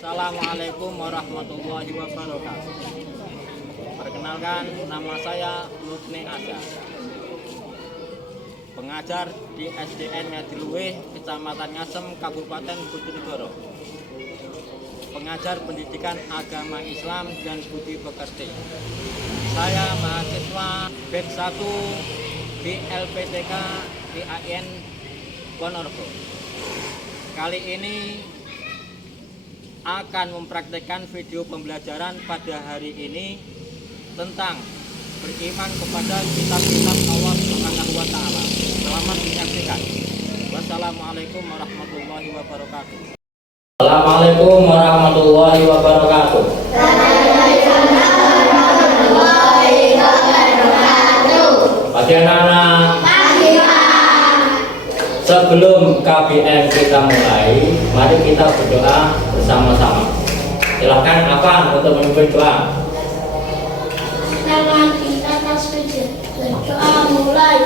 Assalamualaikum warahmatullahi wabarakatuh. Perkenalkan, nama saya Lutni Asya, pengajar di SDN Ngadiluwih, Kecamatan Ngasem, Kabupaten Bojonegoro. Pengajar pendidikan agama Islam dan budi pekerti. Saya mahasiswa BED 1 di LPTK IAIN Ponorogo. Kali ini akan mempraktekkan video pembelajaran pada hari ini tentang beriman kepada kitab-kitab Allah Subhanahu wa Ta'ala. Selamat menyaksikan. Wassalamualaikum warahmatullahi wabarakatuh. Assalamualaikum warahmatullahi wabarakatuh. Pagi anak-anak. Sebelum KBM kita mulai, mari kita berdoa bersama-sama. Silahkan Afan untuk memimpin doa. Silakan kita tasbih. Berdoa mulai.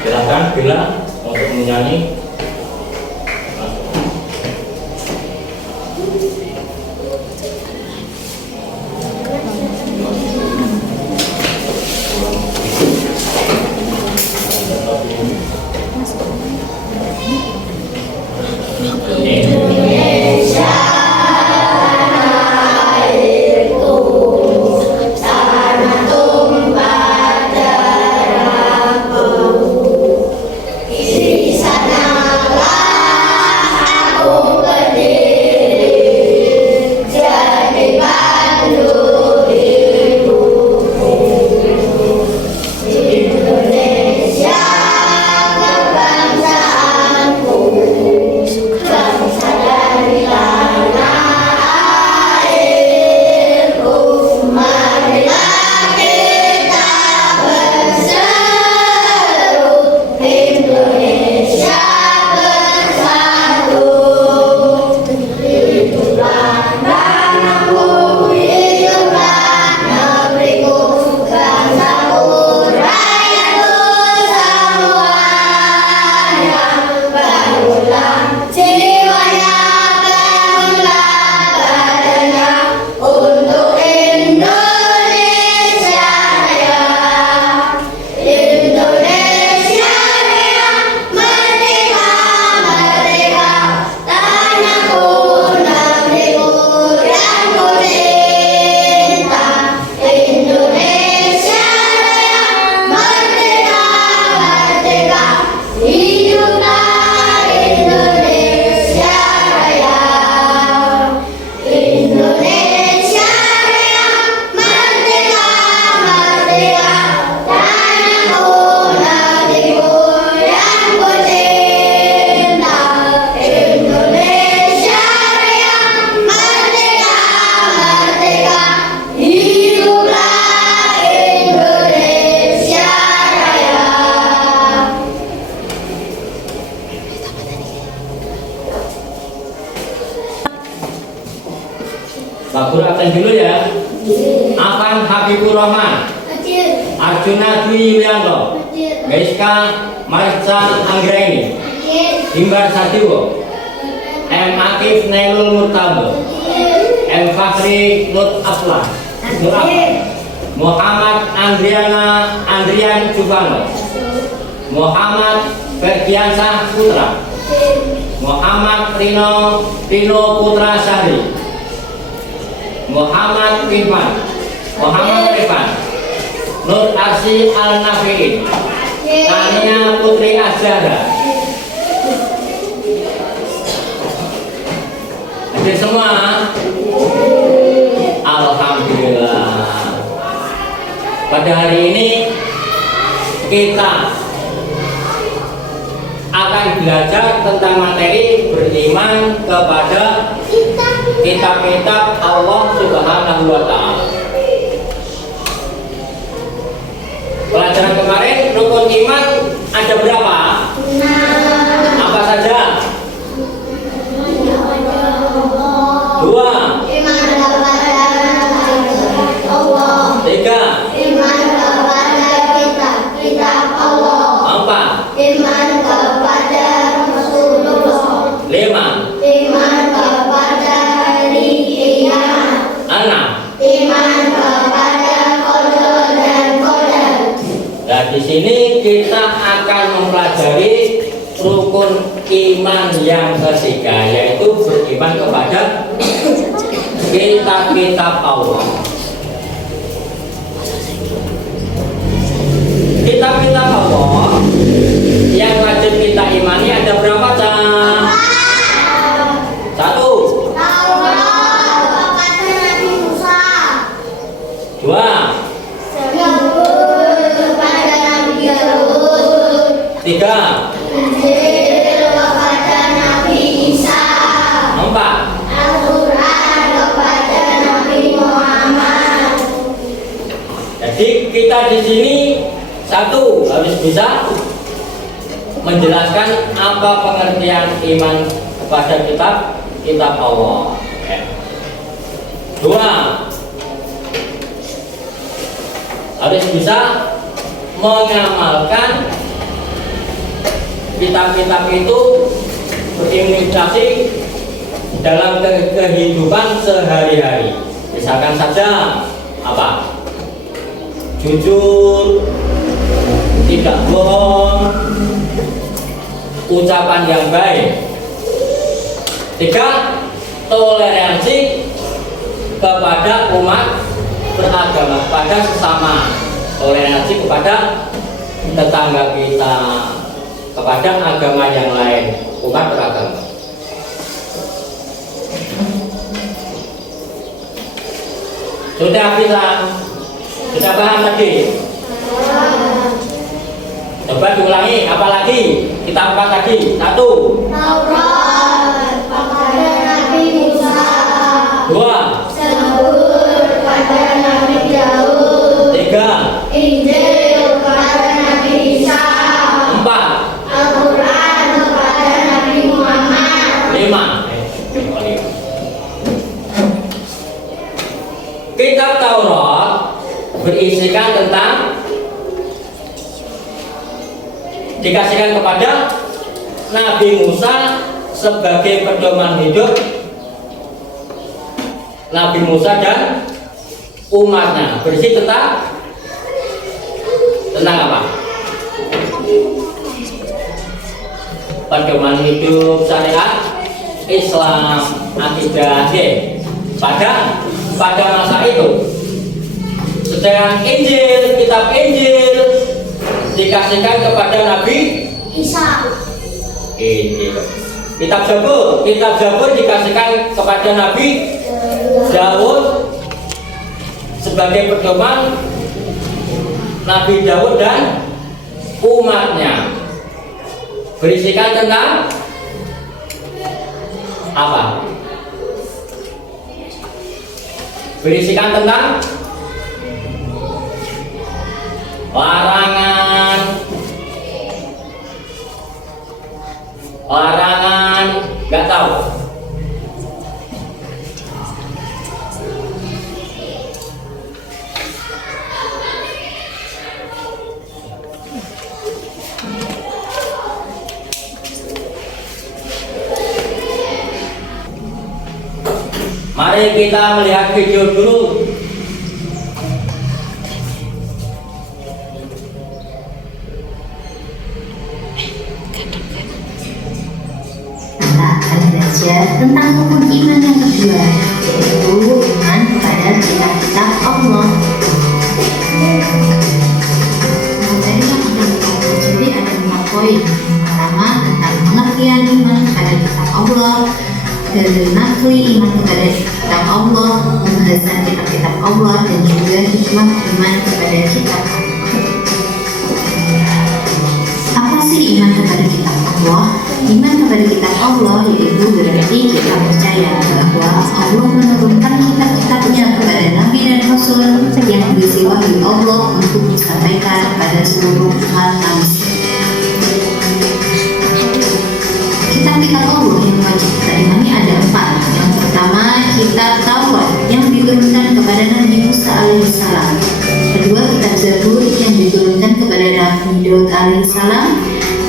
Silakan Bila untuk menyanyi. Labur absen dulu ya. Afan Habibur Rahman, Arjuna Dwi Yulianto, Meiska Maritza Anggraini, Himbar Sadiwo, M. Akif Nailul Murtado, M. Fakhri Nur Afla, Muhammad Andrian Juvano, Muhammad Ferdiansah Putra, Muhammad Rino Putra Sari, Muhammad Rifan, Kasih Al-Nafi'in, Tania Putri Azhara. Hadir semua? Alhamdulillah. Pada hari ini kita akan belajar tentang materi beriman kepada kitab-kitab Allah Subhanahu wa Ta'ala. Pelajaran kemarin rukun iman ada berapa? Apa saja? 2. Iman kepada Allah. 3. Iman kepada kitab Allah. 4. Iman kepada Rasulullah. 5. Iman kepada hari kiamat. 6. Iman kepada qada dan qadar. Nah, di sini kita akan mempelajari rukun iman yang ketiga, yaitu beriman kepada kitab-kitab Allah. Kitab-kitab Allah yang wajib kita imani ada berapa, Cak? 1. Taurat kepada Nabi Musa. 2. Zabur kepada Nabi Daud. 3. Injil kepada Nabi Isa. 4. Al-Quran kepada Nabi Muhammad. Jadi kita di sini satu harus bisa menjelaskan apa pengertian iman kepada kitab Allah. 2. Harus bisa mengamalkan kitab-kitab itu berimplikasi dalam kehidupan sehari-hari. Misalkan saja apa? Jujur, tidak bohong, ucapan yang baik. 3. Toleransi kepada umat beragama, kepada sesama. Toleransi kepada tetangga kita, kepada agama yang lain, umat beragama. Sudah bisa? Sudah paham tadi? Coba diulangi, apa lagi? Kita apa tadi? 1. Taurat kepada Nabi Musa. 2. Zabur kepada Nabi Daud. 3. Injil kepada Nabi Isa. 4. Al-Quran kepada Nabi Muhammad. 5. Kitab Taurat berisikan tentang dikasihkan kepada Nabi Musa sebagai pedoman hidup Nabi Musa dan umatnya. Berisi tentang apa? Pedoman hidup syariat Islam, akidah. Pada masa itu, sedangkan Injil, kitab Injil dikasihkan kepada Nabi Isa. Injil. Kitab Zabur dikasihkan kepada Nabi Daud sebagai pedoman Nabi Daud dan umatnya. Berisikan tentang apa? Berisikan tentang larangan, nggak tahu. Mari kita melihat video dulu. Kita akan belajar tentang rukun iman yang kedua, yaitu iman kepada kitab-kitab Allah. mengakui iman kepada kitab Allah, pembahasan kitab-kitab Allah, dan juga hikmah iman kepada kitab Allah. Apa sih iman kepada kitab Allah? Iman kepada kitab Allah yaitu berarti kita percaya bahwa Allah menurunkan kitab-kitabnya kepada Nabi dan Rasul yang berisi wahyu Allah untuk disampaikan kepada seluruh umat manusia. Kitab-kitab Allah yang wajib kita imani ada 4. Yang pertama, kitab Taurat yang diturunkan kepada Nabi Musa alaihissalam. Kedua, kitab Zabur yang diturunkan kepada Nabi Daud alaihissalam.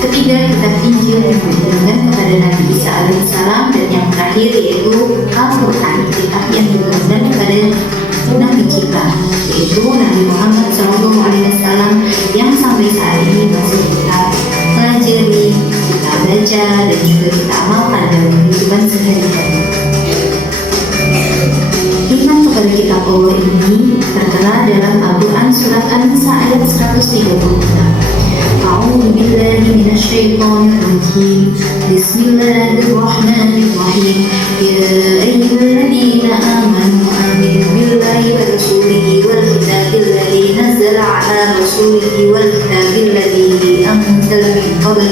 Ketiga, kitab Injil yang diturunkan kepada Nabi Isa alaihissalam. Dan yang terakhir yaitu Al-Quran, kitab yang diturunkan kepada Nabi kita, yaitu Nabi Muhammad SAW, yang sampai saat ini masih kita pelajari, kita baca, dan juga kita amalkan dalam kehidupan sehari-hari. Iman kepada kitab Allah ini tertera dalam Al-Quran surat An-Nisa ayat 136. A'udzu billahi minasyaitonir rajim. Bismillahirrahmanirrahim. Ya ayyuhalladzina amanu aminu billahi wa rasulihi wal kitabil ladzi nazzala ala rasulihi wal kitabil ladzi anzala min qablu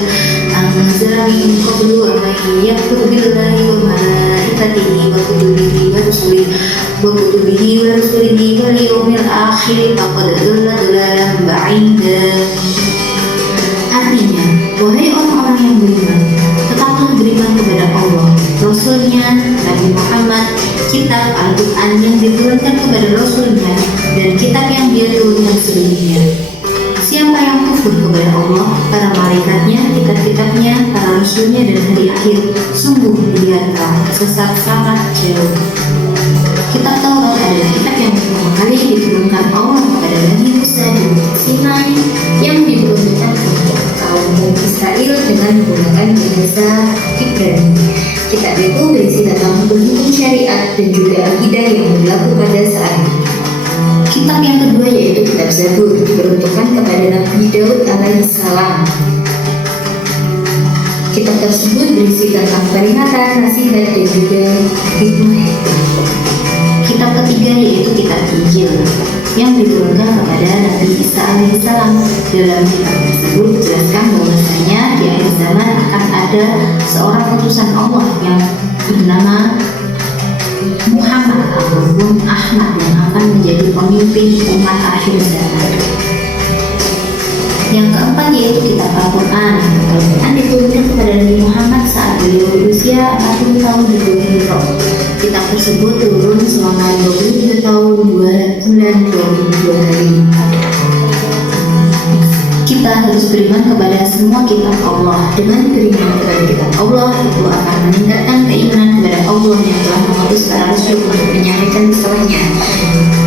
wa man yakfur billahi wa malaikatihi wa kutubihi wa rusulihi wal yawmil akhir faqad dhalla dhalalan ba'ida. Artinya, wahai orang-orang yang beriman, tetaplah beriman kepada Allah, Rasulnya, Nabi Muhammad, kitab Al-Quran yang diturunkan kepada Rasulnya, dan kitab yang dia turunkan sebelumnya. Siapa yang kufur kepada Allah, para malaikatnya, kitab-kitabnya, para rasulnya, dan hari akhir, sungguh dia telah sesat sangat jauh. Kitab Taurat adalah kitab yang pertama kali diturunkan Allah kepada Nabi Musa di Bukit Sinai, yang diturunkan kepada kaum Israel dengan menggunakan bahasa Ibrani. Kitab itu berisi tentang hukum syariat dan juga akidah yang berlaku pada saat itu. Kitab yang kedua yaitu kitab Zabur, diperuntukkan kepada Nabi Daud alaihissalam. Kitab tersebut berisi tentang peringatan, nasihat, dan juga hikmah. Kitab ketiga yaitu kitab Injil yang diturunkan kepada Nabi Isa alaihissalam. Dalam kitab tersebut dijelaskan bahwasanya di akhir zaman akan ada seorang utusan Allah yang bernama Muhammad ataupun Ahmad yang akan menjadi pemimpin umat akhir zaman. Yang keempat yaitu kitab Al-Quran. Al-Quran diturunkan kepada Nabi Muhammad saat beliau berusia 40 tahun di Gua Hira. Kitab tersebut turun selama 22 tahun 2 bulan 22 hari. Kita harus beriman kepada semua kitab Allah. Dengan beriman kepada kitab Allah itu akan meningkatkan keimanan kepada Allah yang telah mengutus para rasul untuk menyampaikan risalahnya,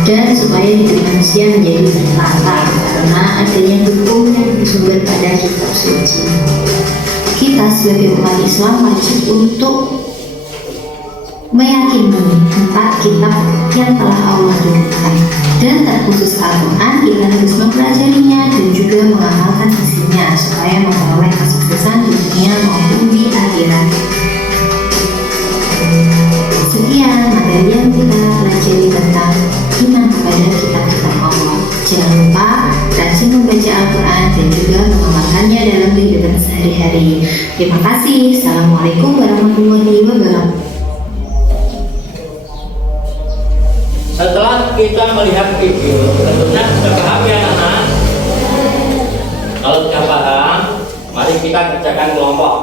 dan supaya hidup manusia menjadi tertata karena adanya hukum yang bersumber pada kitab suci. Kita sebagai umat Islam wajib untuk meyakini 4 kitab yang telah Allah turunkan, dan terkhusus Al-Quran kita harus mempelajarinya dan juga mengamalkan isinya supaya memperoleh kesuksesan di dunia maupun di akhirat. Sekian materi yang kita pelajari tentang iman kepada kitab-kitab Allah. Jangan lupa rajin membaca Al-Quran dan juga mengamalkannya dalam kehidupan sehari-hari. Terima kasih. Assalamualaikum warahmatullahi wabarakatuh. Setelah kita melihat video, tentunya sudah paham ya anak? Kalau sudah paham, mari kita kerjakan kelompok.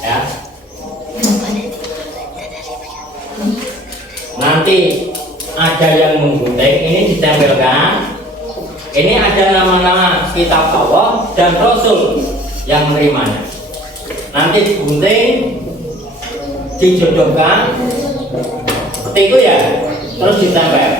Ya. Nanti ada yang menggunting, ini ditempelkan. Ini ada nama-nama kitab Allah dan Rasul yang menerimanya. Nanti digunting, dijodohkan, seperti itu ya, terus ditempel.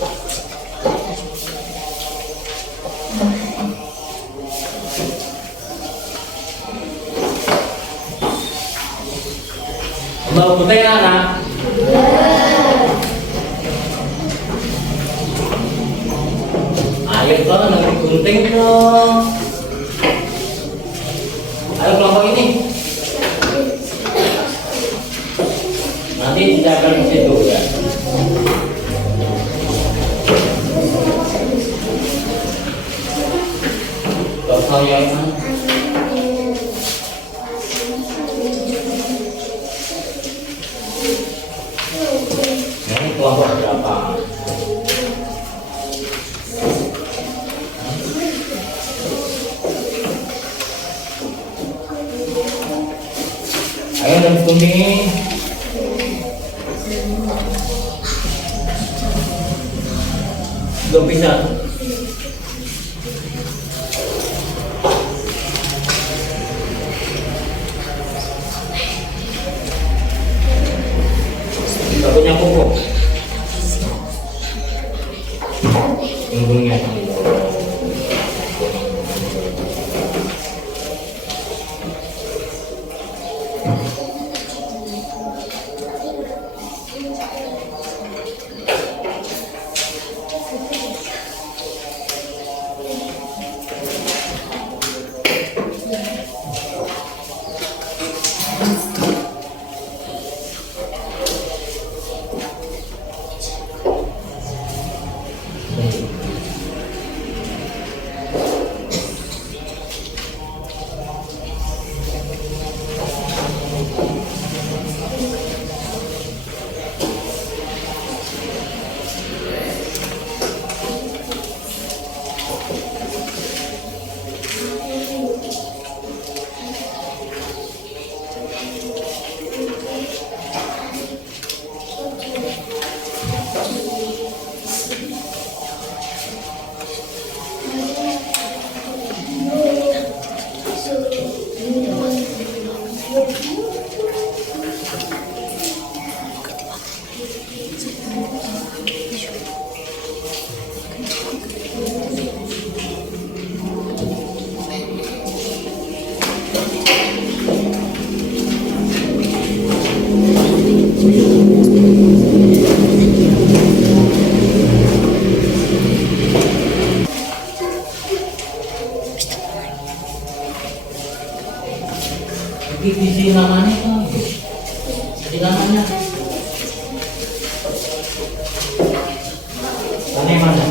Mau putih anak? Ayo toh nanti gunting dong. Ayo kelompok ini. Nanti kita akan ke situ ya. Kalau yang mana? Ini kelompok berapa? Ayo dan kuning. Belum bisa. Gak punya pupuk. Punggungnya. Di namanya tuh, di namanya. Mana yang mana?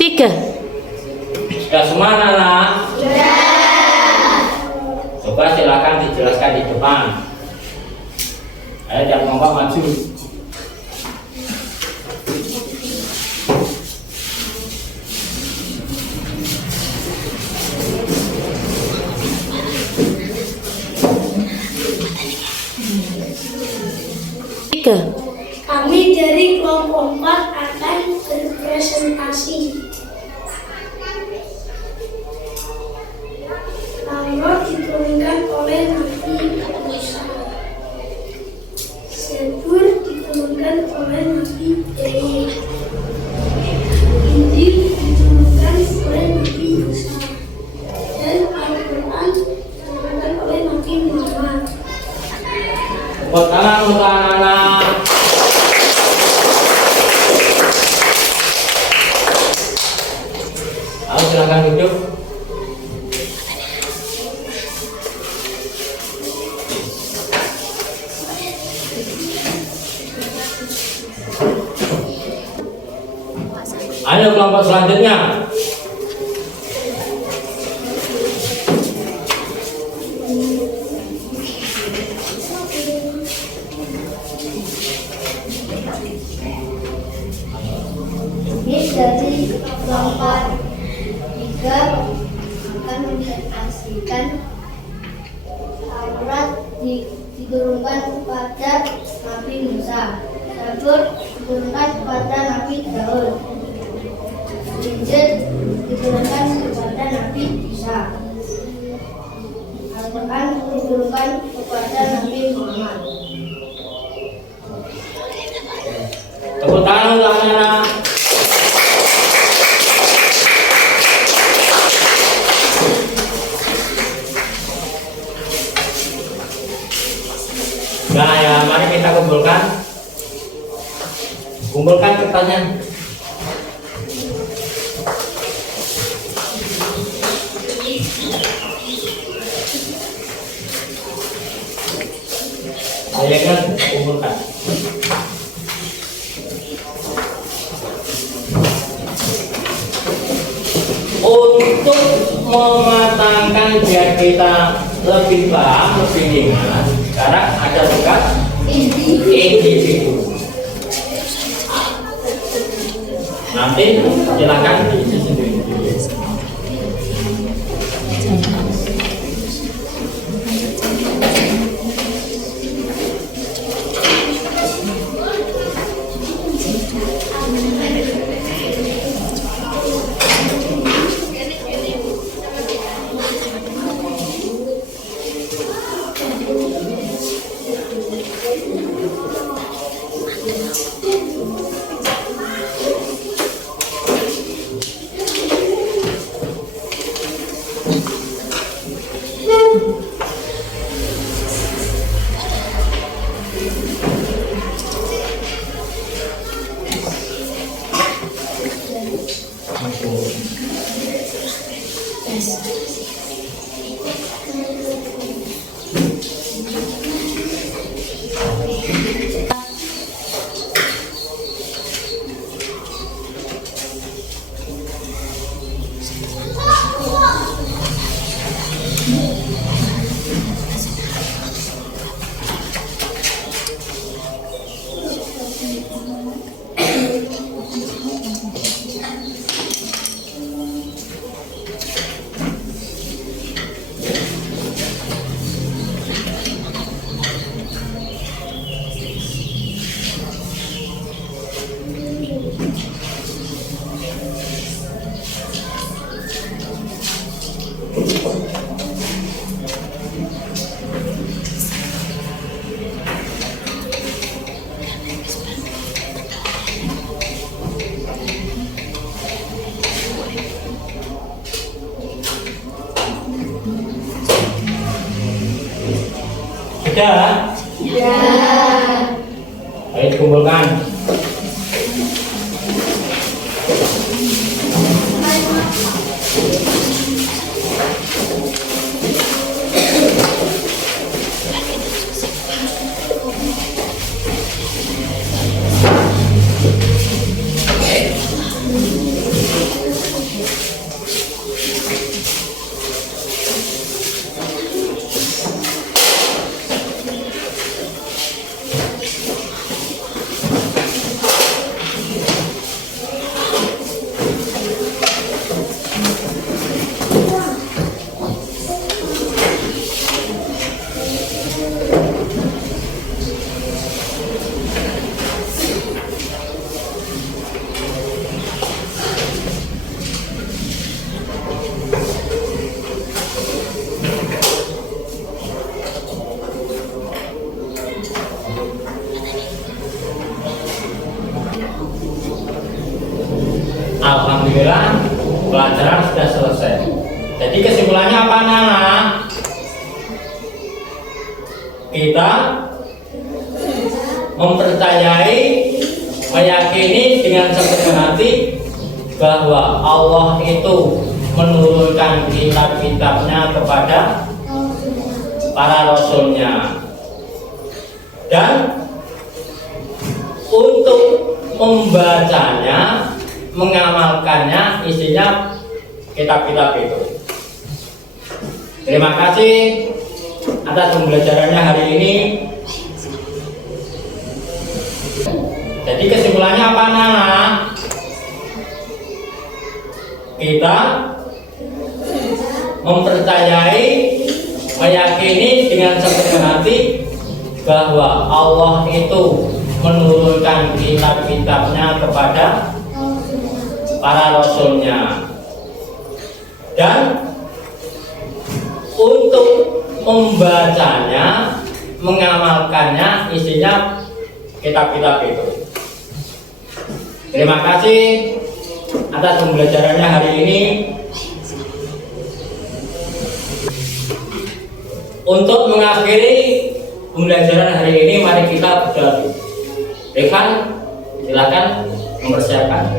3. Sudah semua anak-anak? Coba silakan dijelaskan di depan. Ayo jangan ngomong maju. Kami dari kelompok 4 akan berpresentasi. Taurat diturunkan oleh Nabi Musa. Zabur diturunkan oleh Nabi Daud. Injil diturunkan oleh Nabi Musa. Dan Al-Quran diturunkan oleh Nabi Muhammad. Tepuk tangan untuk anak-anak. Ayo silakan duduk. Ayo kelompok selanjutnya. Ini dari kelompok 3 akan mempresentasikan Taurat diturunkan kepada Nabi Musa. Zabur diturunkan kepada Nabi Daud. Injil diturunkan kepada Nabi Isa. Al-Quran diturunkan kepada Nabi Muhammad. Tepuk tangan untuk anak-anak. Nah ya, mari kita kumpulkan kertasnya. Silakan kumpulkan. Untuk mematangkan biar kita lebih paham, lebih ingat, sekarang ada tugas individu. Nanti silakan diisi sendiri. Sudah? Ya. Ayo dikumpulkan. Alhamdulillah pelajaran sudah selesai. Jadi kesimpulannya apa anak-anak? Kita mempercayai, meyakini dengan sepenuh hati bahwa Allah itu menurunkan kitab-kitabnya kepada para rasulnya, dan untuk membacanya, mengamalkannya, isinya kitab-kitab itu. Terima kasih atas pembelajarannya hari ini. Jadi kesimpulannya apa anak-anak? Kita mempercayai, meyakini dengan sepenuh hati bahwa Allah itu menurunkan kitab-kitabnya kepada para rasulnya, dan untuk membacanya, mengamalkannya, isinya kitab-kitab itu. Terima kasih atas pembelajarannya hari ini. Untuk mengakhiri pembelajaran hari ini, mari kita berdoa. Rekan, silakan mempersiapkan.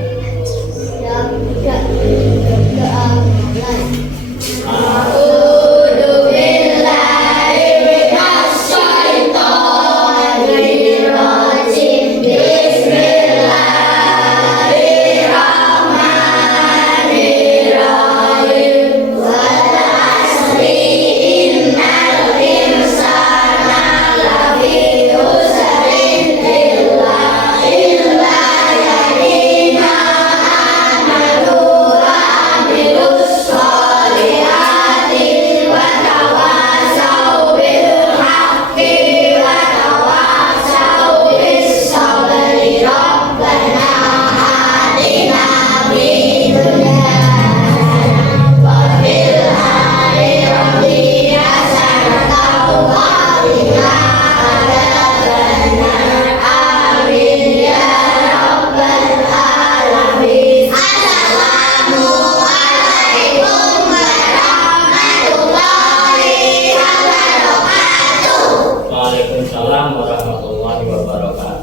Waalaikumsalam warahmatullahi wabarakatuh.